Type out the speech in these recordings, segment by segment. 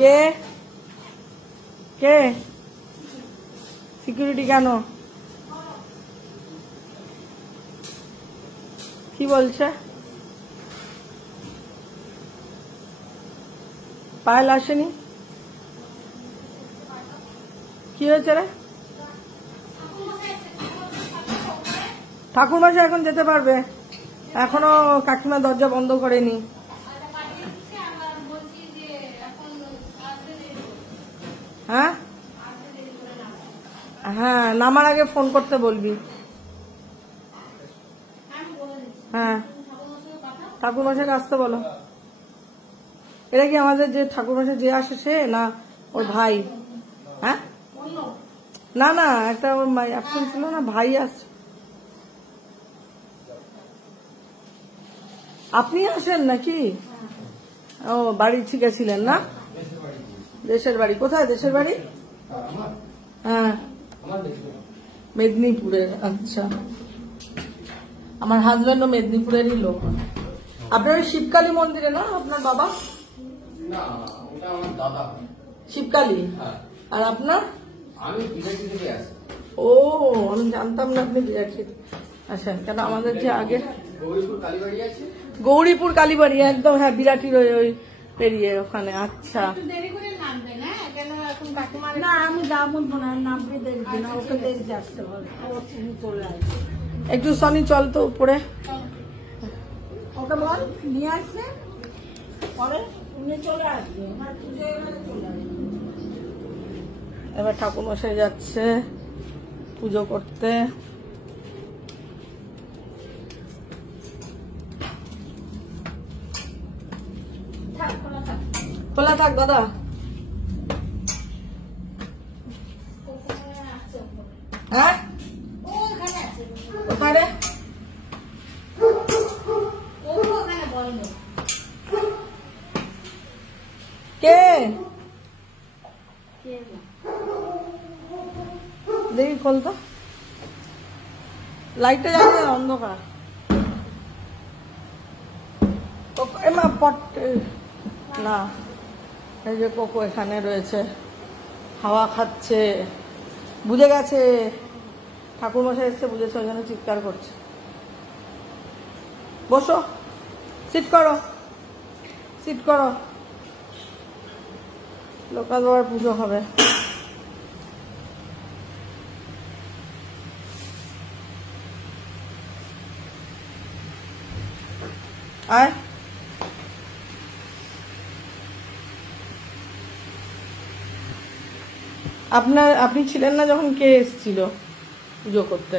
কে কে security কেন কি বলছে? পায়েল আসেনি? কি হয়েছে রে? ঠাকুরমশাই এখন যেতে পারবে, এখনো কাকিমা দরজা বন্ধ করেনি। হ্যাঁ হ্যাঁ, নামার আগে ফোন করতে বলবি। হ্যাঁ, ঠাকুরমশাইকে আসতে বলো। এটা কি আমাদের যে ঠাকুরমশাই যে আসে সে না ওর ভাই? হ্যাঁ না না, একটা ওর অ্যাবসেন্ট ছিল না, ভাই আসছে। আপনি আসেন নাকি? ও বাড়ি ঠিক ছিলেন না? দেশের বাড়ি কোথায়? দেশের বাড়ি হ্যাঁ মেদিনীপুরের। আচ্ছা, আমার হাজবেন্ডও মেদিনীপুরেরই লোক। আপনার শিবকালী মন্দিরে না আপনার বাবা? শিবকালী। আর আপনার? ও আমি জানতাম না আপনি বিরাটি। আচ্ছা, কেন আমাদের যে আগে গৌরীপুর কালীবাড়ি একদম, হ্যাঁ বিরাটির ওই পেরিয়ে ওখানে। আচ্ছা না আমি যাবো না, নামবে দেখবি না, ওকে দেখতে আসতে হবে, চলে আসবে। একটু সনি চল তো উপরে, ওকে বল নিয়ে আসবে, পরে উনি চলে আসবে, চলে আসবে। এবার ঠাকুরমশাই যাচ্ছে পুজো করতে। খোলা থাক দাদা। হ্যাঁ ওখানে কে দেখি খোলতো, লাইটটা জ্বালিয়ে অন্ধকার। এমা পট না, এই যে কোকো এখানে রয়েছে, হাওয়া খাচ্ছে, বুঝে গেছে ঠাকুরমশাই এসছে, বুঝেছে, ওই জন্য চিৎকার করছে। বসো, সিট করো, সিট করো, লোকাল বাবার পুজো হবে। আয় আপনি ছিলেন না যখন কে এসেছিল পুজো করতে?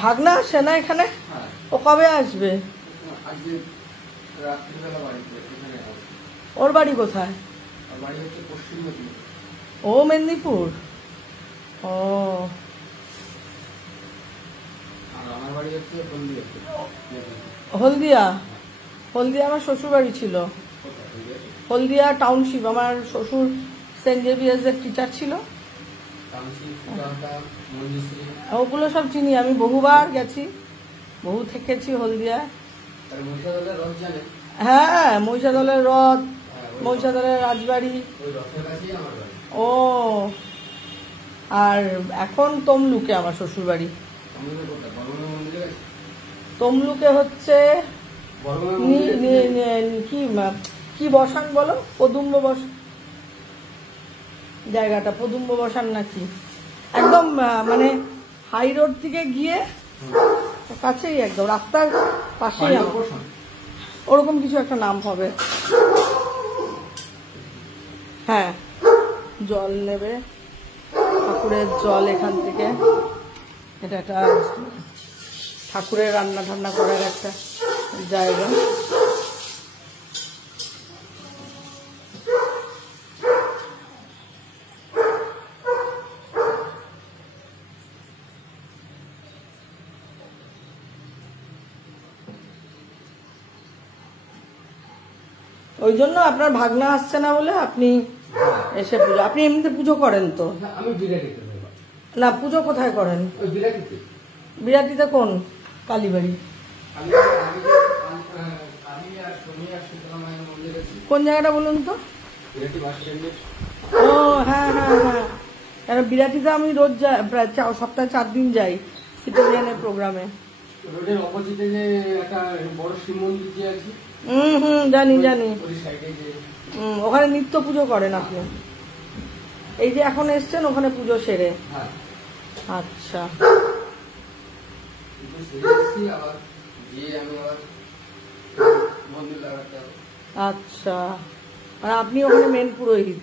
ভাগনা আসে না এখানে? ও কবে আসবে? ওর বাড়ি কোথায়? ও মেদিনীপুর। ও হলদিয়া। হলদিয়া আমার শ্বশুর বাড়ি ছিল, হলদিয়া টাউনশিপ। আমার শ্বশুর সেন্ট জেভিয়ার্স এর টিচার ছিল। ওগুলো সব চিনি আমি, বহুবার গেছি, বহু থেকেছি হলদিয়া। হ্যাঁ মহিষাদলের রথ, মহিষাদলের রাজবাড়ি। ও আর এখন তমলুকে আমার শ্বশুর বাড়ি। তমলুকে হচ্ছে কি বসান বলো, পদুম্ব বসান জায়গাটা, পদুম্ব বসান নাকি, একদম মানে হাই রোড থেকে গিয়ে কাছেই, একদম রাস্তার পাশেই, ওরকম কিছু একটা নাম হবে। হ্যাঁ জল নেবে, ঠাকুরের জল এখান থেকে। এটা একটা ঠাকুরের রান্না ঠান্না করার একটা জায়গা। ওই জন্য আপনার ভাগনা আসছে না বলে আপনি এসে পুজো, আপনি এমনিতে পুজো করেন তো? না পুজো কোথায় করেন? বিরাটিতে কোন কালীবাড়ি? কোন জায়গাটা বলুন তো? ও হ্যাঁ হ্যাঁ হ্যাঁ, কেন বিরাটিতে আমি রোজ যাই, প্রায় সপ্তাহে 4 দিন যাই সিটিজেনের প্রোগ্রামে। রোডের অপোজিটে যে একটা বড় শিব মন্দির যে আছে, জানি জানি। ওই সাইডে যে ওখানে নিত্য পুজো করেন আপনি? এই যে এখন এসছেন ওখানে পুজো সেরে? হ্যাঁ, আচ্ছা পুজো সেরে এসেছি, আবার গিয়ে আমি আবার মন্দির লাগাতে হবে। আচ্ছা, আর আপনি ওখানে মেন পুরোহিত?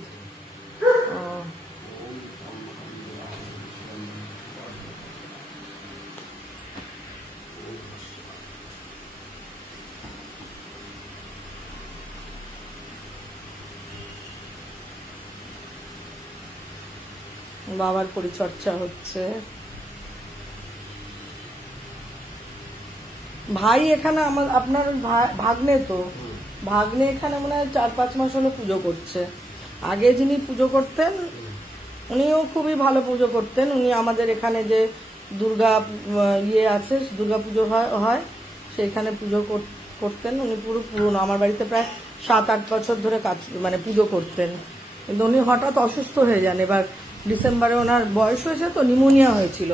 ও, বাবার পরিচর্যা হচ্ছে। ভাই এখানে আপনার ভাগ্নে তো, ভাগ্নে এখানে মনে হয় 4-5 মাস হলো পুজো করছে। আগে যিনি পুজো করতেন উনিও খুবই ভালো পুজো করতেন। উনি আমাদের এখানে যে দুর্গা আছে, দুর্গা পুজো হয় সেইখানে পুজো করতেন। উনি পুরনো, আমার বাড়িতে প্রায় 7-8 বছর ধরে কাজ মানে পুজো করতেন। কিন্তু উনি হঠাৎ অসুস্থ হয়ে যান। এবার ডিসেম্বরে ওনার বয়স হয়েছে তো, নিউমোনিয়া হয়েছিল।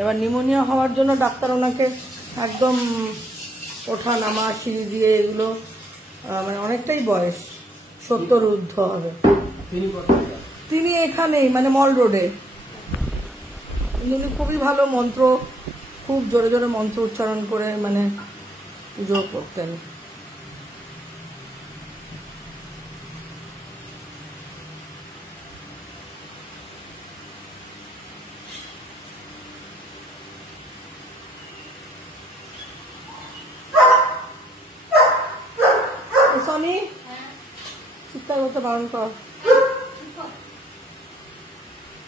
এবার নিউমোনিয়া হওয়ার জন্য ডাক্তার ওনাকে একদম ওঠা নামা সিঁড়ি দিয়ে এগুলো, মানে অনেকটাই বয়স, 70 ঊর্ধ্ব হবে। তিনি এখানেই মানে মল রোডে। উনি খুবই ভালো মন্ত্র, খুব জোরে জোরে মন্ত্র উচ্চারণ করে মানে পুজো করতেন। সনি চিৎকার করতে বারণ কর।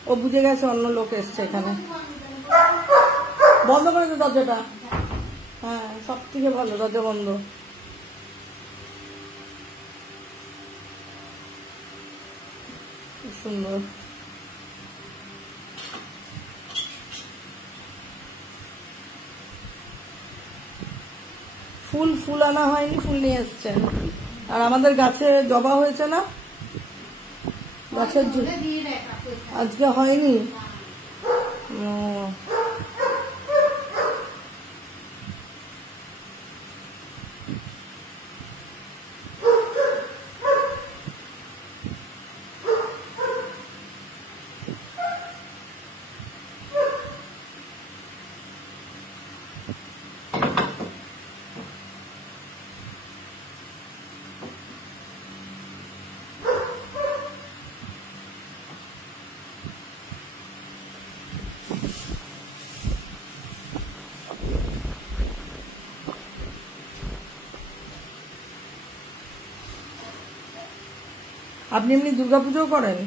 ও বুঝে গেছে অন্য লোক এসছে এখানে। বন্ধ করে দে দরজাটা। হ্যাঁ, সব থেকে ভালো দরজা বন্ধ। খুব সুন্দর। ফুল আনা হয়নি, ফুল নিয়ে এসছেন। আর আমাদের গাছে জবা হয়েছে না, গাছের আজকে হয়নি। আপনি এমনি দুর্গাপুজো করেন,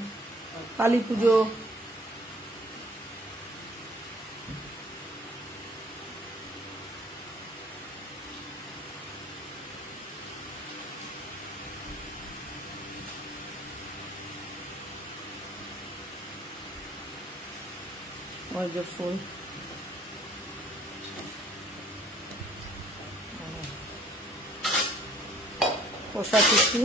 কালী পুজো? ওই যে ফুল, পোষা কিছু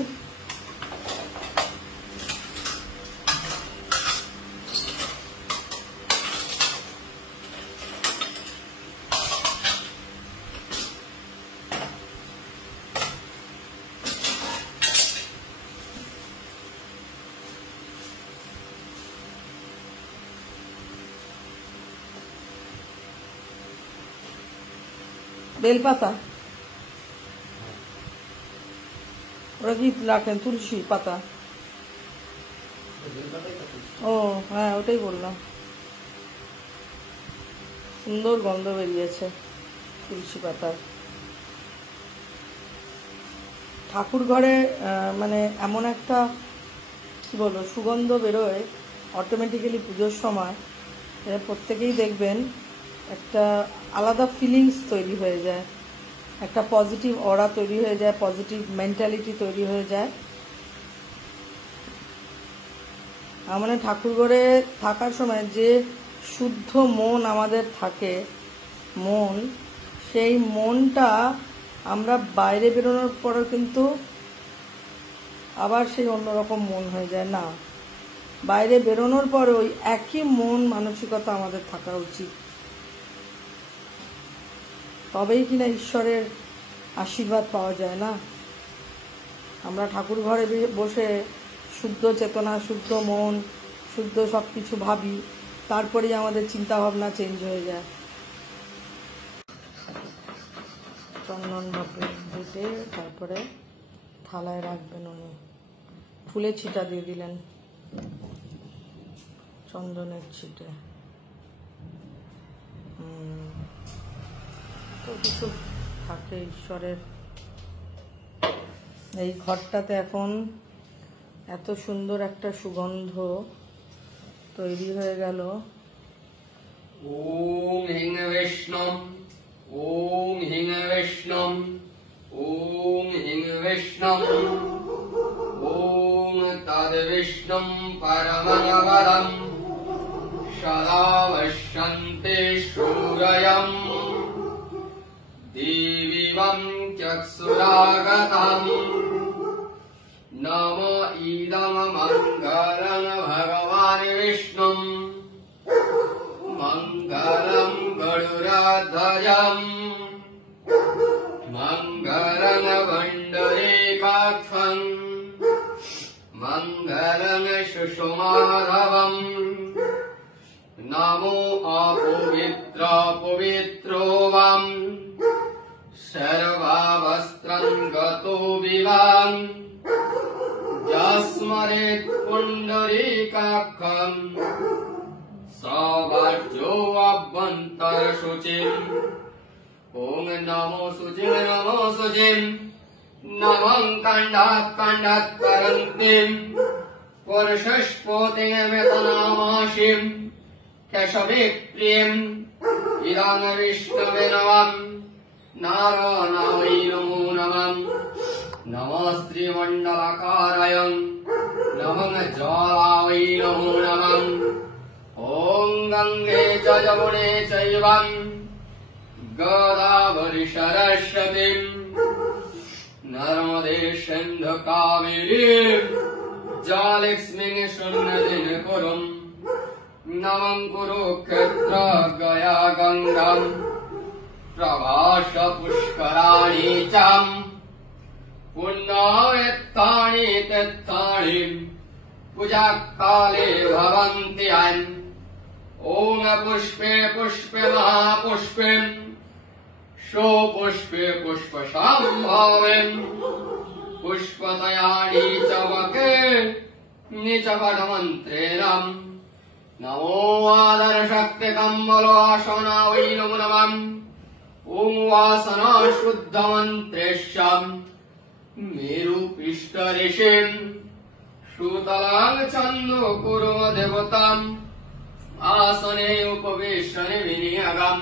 বেলপাতা, ওরা কি রাখেন? তুলসী পাতা? ও হ্যাঁ, ওটাই বললাম। সুন্দর গন্ধ বেরিয়েছে তুলসী পাতার। ঠাকুর ঘরে মানে এমন একটা কি বলবো সুগন্ধ বেরোয় অটোমেটিক্যালি পুজোর সময়। প্রত্যেকেই দেখবেন একটা আলাদা ফিলিংস তৈরি হয়ে যায়, একটা পজিটিভ অরা তৈরি হয়ে যায়, পজিটিভ মেন্টালিটি তৈরি হয়ে যায়। মানে ঠাকুরঘরে থাকার সময় যে শুদ্ধ মন আমাদের থাকে, মন, সেই মনটা আমরা বাইরে বেরোনোর পরও কিন্তু আবার সেই অন্যরকম মন হয়ে যায়। না, বাইরে বেরোনোর পরে ওই একই মন মানসিকতা আমাদের থাকা উচিত, তবেই কিনা ঈশ্বরের আশীর্বাদ পাওয়া যায়। না, আমরা ঠাকুর ঘরে বসে শুদ্ধ চেতনা, শুদ্ধ মন, শুদ্ধ সব কিছু ভাবি, তারপরেই আমাদের চিন্তা ভাবনা চেঞ্জ হয়ে যায়। চন্দন ভাববেন, বেটে তারপরে থালায় রাখবেন। উনি ফুলে ছিটা দিয়ে দিলেন, চন্দনের ছিটে। তো কিছু থাকে ঈশ্বরের। এই ঘরটাতে এখন এত সুন্দর একটা সুগন্ধ তৈরি হয়ে গেল। ওম হিং বিষ্ণুম, ওম হিং বিষ্ণুম, ওম হিং বিষ্ণুম, ওম তদ বিষ্ণুম পরমংবরম সদা পশ্যন্তে শূরয়ম দেবীবং চক্ষুরাগতম নম ইদম মঙ্গলং ভগবান বিষ্ণুম মঙ্গলং গরুড়ধ্বজম মঙ্গলং পুণ্ডরীকাক্ষং মঙ্গলং সুষমাধবম নমো অপবিত্র পবিত্রোবাম সর্বাবস্ত্রং গতো বিবাং যস্মরেৎ পুণ্ডরীকাক্ষং সবার্জো অভ্যন্তর শুচিম। ওম নমো শুচিম, নমো শুচিম, নমঃ কাণ্ডাৎ কাণ্ডাৎ করন্তিম পুরুষস্ফোতিমেতনামাসিম কেশবে প্রিয়ম ইদং বিষ্ণবে নমঃ নারায়ণায় নমো নমঃ। নমঃ শ্রীমণ্ডলাকারায় নমঃ জ্বালায় নমো নমঃ। ওম গঙ্গে চ যমুনে চৈব গোদাবরী সরস্বতী নর্মদে সিন্ধু কাবেরী জলেস্মিन् সন্নিধিং কুরুম। নমঃ কুরুক্ষেত্র গয়া গঙ্গা প্রভাস পুষ্করাণি চ পুণ্যতীর্থানি তীর্থানি পূজা কালে ভবন্তি। ওম পুষ্পে পুষ্পে মহাপুষ্পে সুপুষ্পে পুষ্পসম্ভবে পুষ্পতয়ানি চ বকে নিচপটমন্ত্রেণ। নমো আদরশক্তি কম্বলাসনায় নমো নমঃ। ওম वासना शुद्ध मंत्रेशम मेरु पृष्ठ ऋषिम सुतलांग छंदो कुरु देवताम आसने उपवेशने विनियगम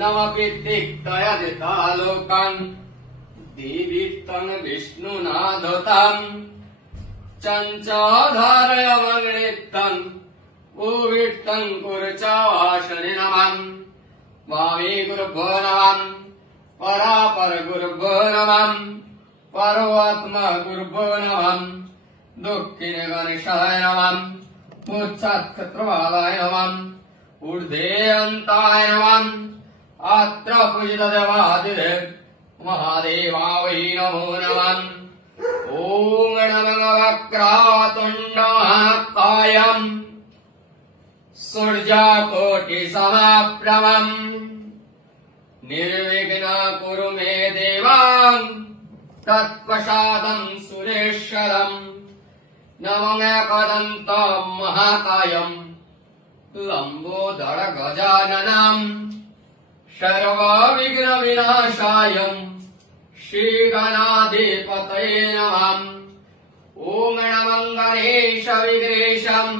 नमपित्तिक्तयदितालोकं देवीत्तं विष्णुनादतां चञ्चाधारयमग्नित्तं उवित्तं कुरुचावासने नमः। वामे गुरुभ्यो नमः, परापर गुरुभ्यो नमः, परमात्मा गुरुभ्यो नमः, दक्षिणे गणेशाय नमः, उच्चक्षत्रपालाय नमः, ऊर्ध्वे अन्ताय नमः। अत्र पूजित देवादिदेव महादेवाय नमो नमः। ओम नमः वक्रतुण्डमहाकायम् सूर्यकोटि समप्रभम् निर्विघ्नं कुरु मे देवं तत्प्रसादं सुरेश्वरम्। नमः एकदन्तं महाकायम् लम्बोदर गजाननम् सर्वविघ्नविनाशाय श्रीगणाधिपतये नमः। ओम नमः गणेश विघ्नेशम्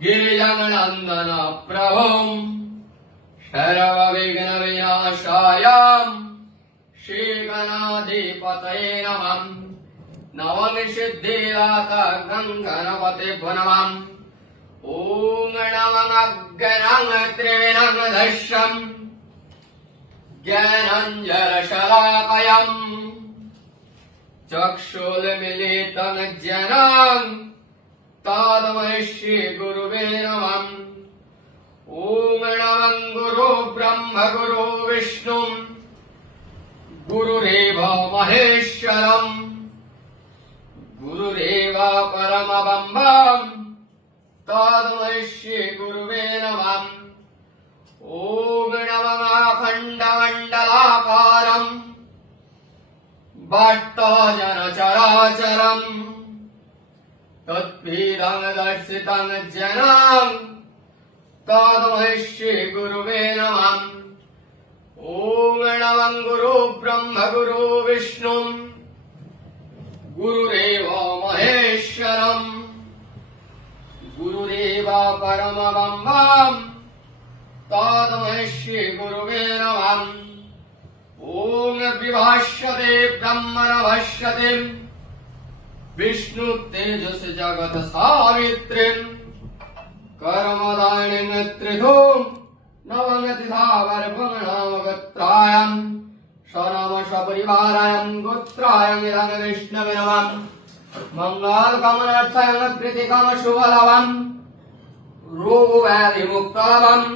गिरिजननन्दन प्रभुम् सर्वविघ्नविनाशाय श्रीगणाधिपतये नमः। नमः सिद्धिदाता गणपतिभ्यो नमः। ओम नमः अज्ञानं त्रिविघ्नदर्शम् ज्ञानाञ्जनशलाकयम् शलाकयम् चक्षुर्मिलितं येन तस्मै श्रीगुरुवे नमः। ॐ नमः गुरु ब्रह्म गुरु विष्णु गुरुरेव महेश्वरम् गुरुरेव परमब्रह्म तस्मै श्रीगुरुवे नमः। ॐ नमः अखण्डमण्डलाकारम् भट्टजनचराचरम् तत्पीडं दर्शितं येन तस्मै श्रीगुरुवे नमः। ॐ नमः गुरु ब्रह्म गुरु विष्णु गुरुरेव महेश्वरम् गुरुरेव परमब्रह्म तस्मै श्रीगुरुवे नमः। ॐ विभाष्यते ब्रह्मण भाष्यते विष्णु तेजस जगत सावित्रीम् कर्मदायिनीं त्रिधूम् नवमतिधावर्पमणामगत्रायम् शरणम सपरिवारायम् गोत्रायम् इदं विष्णवे नमः। मङ्गलकामनार्थाय प्रीतिकाम शुभलवम् रोगव्याधिमुक्तलवम्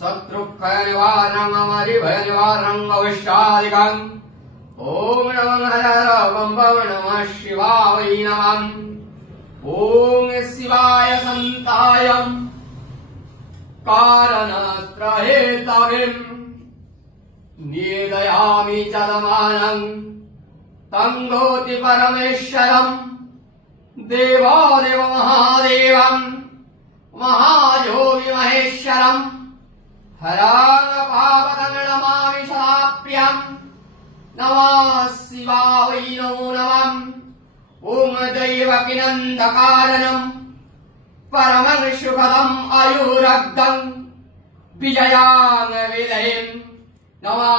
शत्रुक्षय निवारणम् अमरिभय निवारणम् अविष्टादिकम्। ॐ नमः हर बम नमः शिवाय नमः। ॐ शिवाय सन्ताय कारणत्रहेतविम् निवेदयामि चलमानम् तं भूति परमेश्वरम् देवादेव महादेवम् महायोगि महेश्वरम् हराङ्गपावतं नमामि सदाप्रियम्। नमः शिवाय नमो नमः। ॐ दैवकिनन्दकारणम् परमं सुखदम् आयुरग्दम् विजयां विलयम्। नमः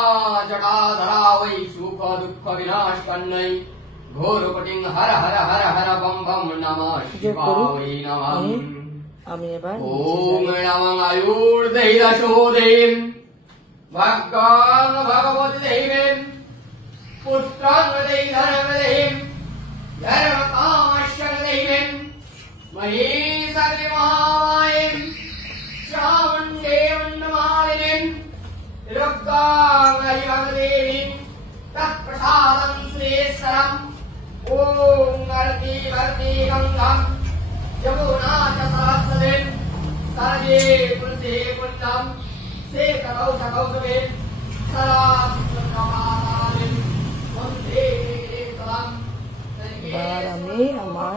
जटाधरा वै सुख दुःख विनाशकन्नै घोरकटिं हर हर हर हर बम बम नमः शिवाय नमः। ॐ नमः आयुर्दैरशोदेम् भगां भगवद्दैवेम् पुत्रं दैधर्मदैवेम् धर्मकामश्चैवेम् महेशगिरिमहामायेम् चामुण्डेवन्नमालिनीम् रुद्रां हरिभगदेवीम् तत्प्रसादं सुरेश्वरम्। ॐ वर्ति वर्ति गङ्गाम् यमुना च सरस्वतीम् सर्वे पुंसे पुण्यम् शेखरौ शकौशवेम् सदाशिवसमाधानेम् वन्दे एकम्। এবার আমি আমার